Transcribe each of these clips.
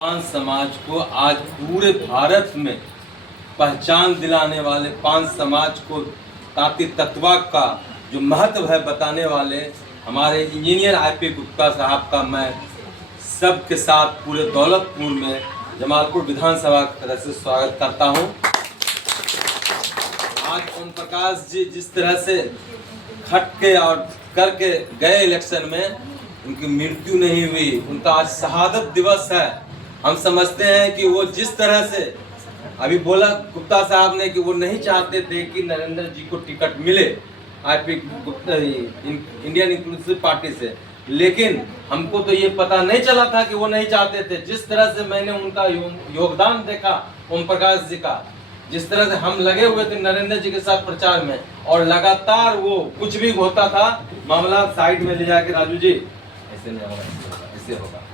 पान समाज को आज पूरे भारत में पहचान दिलाने वाले पान समाज को ताती तत्वा का जो महत्व है बताने वाले हमारे इंजीनियर आईपी गुप्ता साहब का मैं सबके साथ पूरे दौलतपुर में जमालपुर विधानसभा की तरफ से स्वागत करता हूं। आज ओम प्रकाश जी जिस तरह से खट के और करके गए इलेक्शन में, उनकी मृत्यु नहीं हुई, उनका आज शहादत दिवस है। हम समझते हैं कि वो जिस तरह से अभी बोला गुप्ता साहब ने कि वो नहीं चाहते थे कि नरेंद्र जी को टिकट मिले IP Gupta Indian inclusive party से, लेकिन हमको तो ये पता नहीं चला था कि वो नहीं चाहते थे। जिस तरह से मैंने उनका योगदान देखा ओम प्रकाश जी का, जिस तरह से हम लगे हुए थे नरेंद्र जी के साथ प्रचार में, और लगातार वो कुछ भी होता था मामला साइड में ले जाके राजू जी ऐसे नहीं होगा, ऐसे होगा।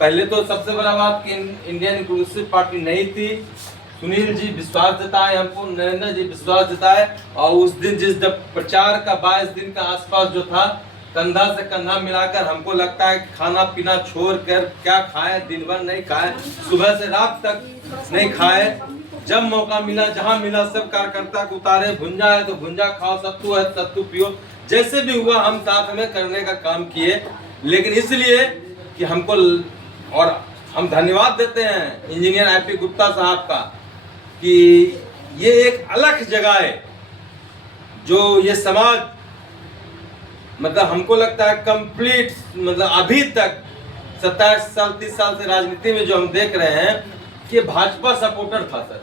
पहले तो सबसे बड़ा बात कि इंडियन इंक्लूसिव पार्टी नहीं थी, सुनील जी विश्वास जताए हमको, नरेंद्र जी विश्वास जताए, और उस दिन जिस प्रचार का 22 दिन का आसपास जो था, कंधा से कंधा मिलाकर हमको लगता है कि खाना पीना छोड़ कर क्या खाए, दिन भर नहीं खाए, सुबह से रात तक नहीं खाए, जब मौका मिला जहां मिला सब कार्यकर्ता को उतारे, भुंजा है तो भुंजा खाओ, सत्तू है सत्तू पियो, जैसे भी हुआ हम साथ में करने का काम किए। लेकिन इसलिए कि हमको, और हम धन्यवाद देते हैं इंजीनियर आईपी गुप्ता साहब का कि ये एक अलग जगह है जो ये समाज, मतलब हमको लगता है कंप्लीट, मतलब अभी तक 27 साल 30 साल से राजनीति में जो हम देख रहे हैं कि भाजपा सपोर्टर था सर,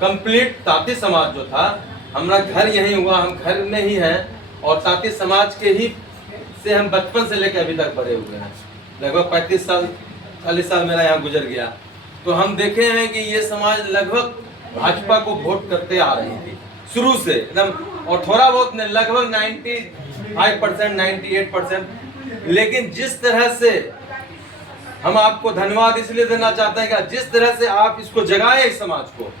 कंप्लीट ताती समाज जो था। हमारा घर यही हुआ, हम घर में ही हैं, और ताती समाज के ही से हम बचपन से लेकर अभी तक बड़े हुए हैं। लगभग 35 साल 40 साल मेरा यहाँ गुजर गया, तो हम देखे हैं कि ये समाज लगभग भाजपा को वोट करते आ रही थी शुरू से एकदम, और थोड़ा बहुत ने लगभग 95% 98%। लेकिन जिस तरह से हम आपको धन्यवाद इसलिए देना चाहते हैं कि जिस तरह से आप इसको जगाए, इस समाज को,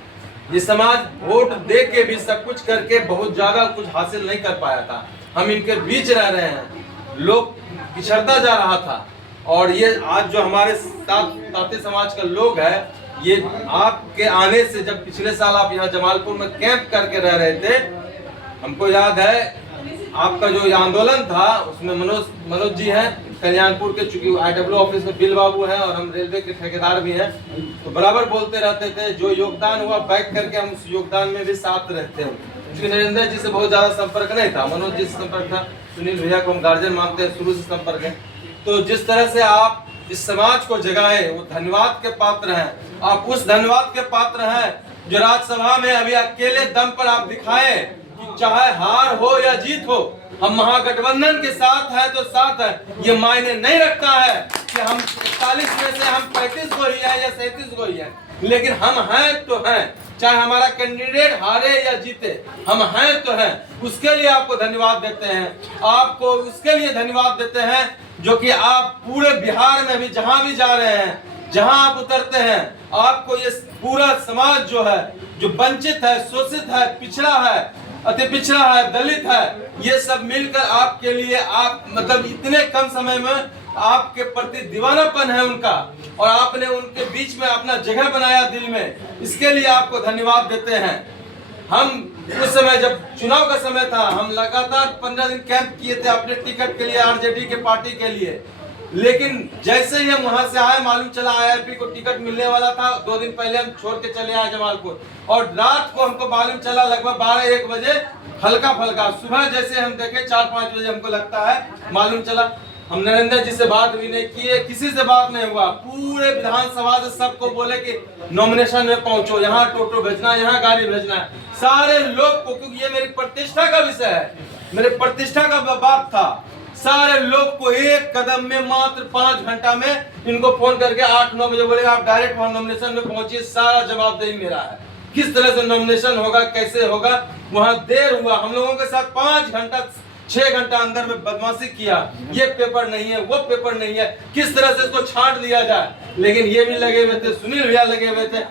ये समाज वोट दे के भी सब कुछ करके बहुत ज्यादा कुछ हासिल नहीं कर पाया था। हम इनके बीच रह रहे हैं, लोग पिछड़ता जा रहा था, और ये आज जो हमारे साथ ताती समाज का लोग है, ये आपके आने से, जब पिछले साल आप यहाँ जमालपुर में कैंप करके रह रहे थे, हमको याद है आपका जो आंदोलन था उसमें मनोज जी हैं कल्याणपुर के, चूंकि IW ऑफिस में बिल बाबू हैं और हम रेलवे के ठेकेदार भी हैं, तो बराबर बोलते रहते थे जो योगदान हुआ बैक करके हम उस योगदान में भी साथ रहते हैं। क्योंकि नरेंद्र जी से बहुत ज्यादा संपर्क नहीं था, मनोज जी से संपर्क था, सुनील भैया को हम गार्जियन मानते हैं, शुरू से संपर्क है। तो जिस तरह से आप इस समाज को जगाए, वो धन्यवाद के पात्र हैं। आप उस धन्यवाद के पात्र हैं जो राज्यसभा में अभी अकेले दम पर आप दिखाए कि चाहे हार हो या जीत हो, हम महागठबंधन के साथ हैं तो साथ हैं। ये मायने नहीं रखता है कि हम 41 में से हम 35 को ही है या 37 को ही है, लेकिन हम हैं तो हैं, चाहे हमारा कैंडिडेट हारे या जीते, हम हैं तो हैं। उसके लिए आपको धन्यवाद देते हैं, आपको उसके लिए धन्यवाद देते हैं जो कि आप पूरे बिहार में भी जहां भी जा रहे हैं, जहां आप उतरते हैं, आपको ये पूरा समाज जो है, जो वंचित है, शोषित है, पिछड़ा है, अति पिछड़ा है, दलित है, ये सब मिलकर आपके लिए, आप मतलब इतने कम समय में आपके प्रति दीवानापन है उनका, और आपने उनके बीच में अपना जगह बनाया दिल में, इसके लिए आपको धन्यवाद देते हैं। हम उस समय जब चुनाव का समय था, हम लगातार 15 दिन कैंप किए थे अपने टिकट के लिए, आरजेडी के पार्टी के लिए, लेकिन जैसे ही हम वहां से आए, मालूम चला आईआईपी को टिकट मिलने वाला था, 2 दिन पहले हम छोड़ के चले आए जमालपुर, और रात को हमको मालूम चला लगभग 12-1 बजे, हल्का फल्का। सुबह जैसे हम देखे 4-5 बजे हमको लगता है मालूम चला। हम नरेंद्र जी से बात भी नहीं किए, किसी से बात नहीं हुआ, पूरे विधानसभा से सबको बोले कि नॉमिनेशन में पहुंचो, यहाँ टोटो भेजना, यहाँ गाड़ी भेजना है, सारे लोग को, क्योंकि ये मेरी प्रतिष्ठा का विषय है, मेरे प्रतिष्ठा का बात था। सारे लोग को एक कदम में मात्र 5 घंटा में इनको फोन करके 8-9 बजे बोले आप डायरेक्ट वहां नॉमिनेशन में पहुंचिए, सारा जवाबदेही मेरा है। किस तरह से नॉमिनेशन होगा, कैसे होगा, वहां देर हुआ, हम लोगों के साथ 5 घंटा 6 घंटा अंदर में बदमाशी किया, ये पेपर नहीं है, वो पेपर नहीं है, किस तरह से इसको छांट दिया जाए। लेकिन ये भी लगे हुए थे, सुनील भैया लगे हुए थे।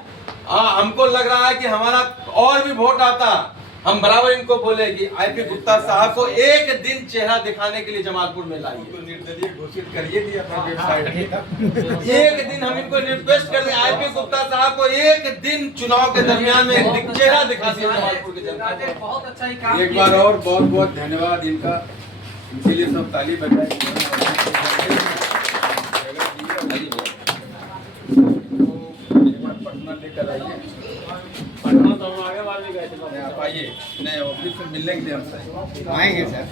हमको लग रहा है कि हमारा और भी वोट आता, हम बराबर इनको बोले कि आईपी गुप्ता साहब को एक दिन चेहरा दिखाने के लिए जमालपुर में लाइए, तो निर्दलीय घोषित करिए भी अपना वेबसाइट। एक दिन हम इनको रिक्वेस्ट कर दें आईपी गुप्ता साहब को एक दिन चुनाव के दरमियान में एक चेहरा दिखा दिए जमालपुर के जनता को। बहुत अच्छा ही काम एक बार और बहुत बहुत धन्यवाद इनका, इनके लिए सब ताली बजाएं। पटना लेकर आइए, पटना तो हम आगे बार भी गए थे। आप आइए, नहीं ऑफिस में मिलने के लिए हमसे आएंगे सर।